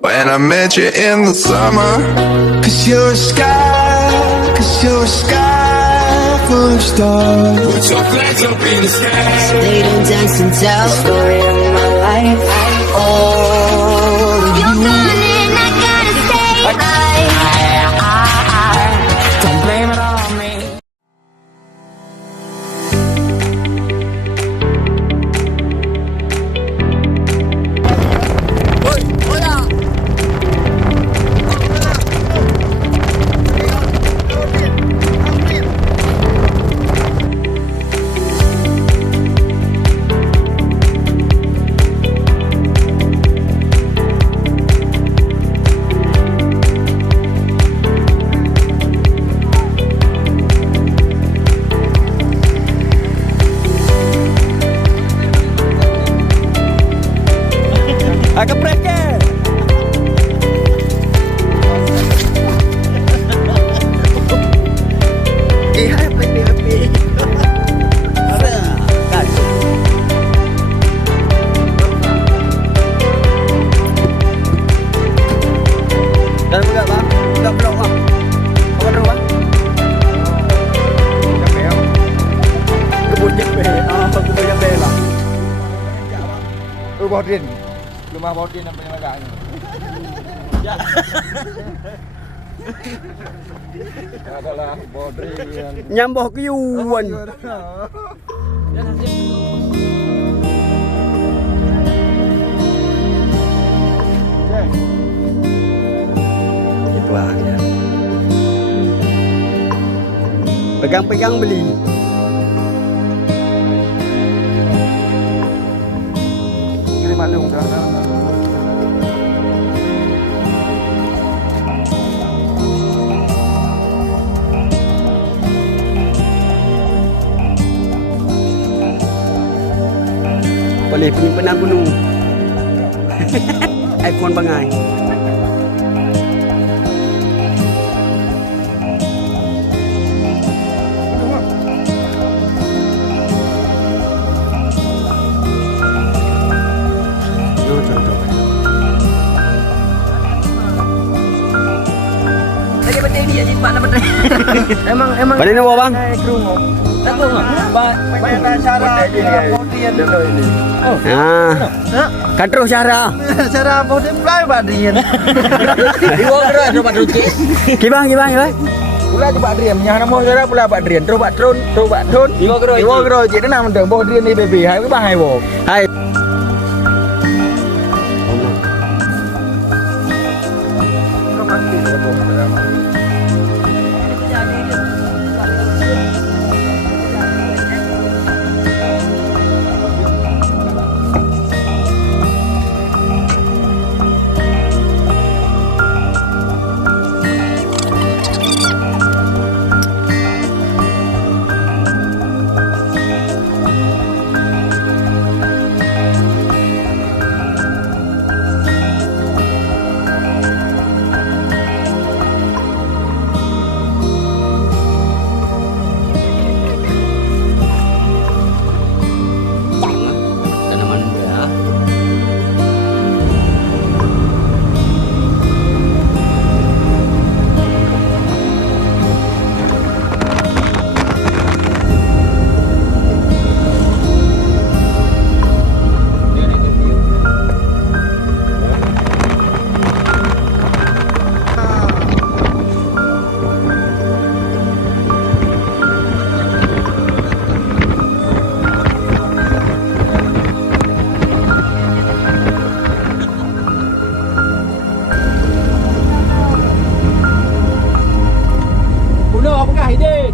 when I met you in the summer. Cause you're a sky full of stars. Put your flags up in the sky. Stayed and danced and tell the story of my life. Oh, you're gone and I gotta stay high. Don't blame it on me. Agak preke. Happy. Dan buka bang, buka blok bang. Apa dulu bang? Kebun jambe. Kebun jambe bang. Bodin. Rumah Bodin apa yang agaknya? Ya. Adalah Bodin. Nyamboh kiyuan. Itu aja. Pegang-pegang beli. Kirim ada undangan. Boleh penyimpanan gunung. iPhone bangai. Emang pada ni bang? Tak tahu bagaimana cara Bodin ini. Kan terus cara Bodin play Bodin. Iwo kira coba ruti. Gimana? Pula coba Adrian, yang nama cara pula Adrian. Coba drone. Iwo kira jadi nama tu Bodin ni baby. Hai bahai wo. Hai. Apakah ide?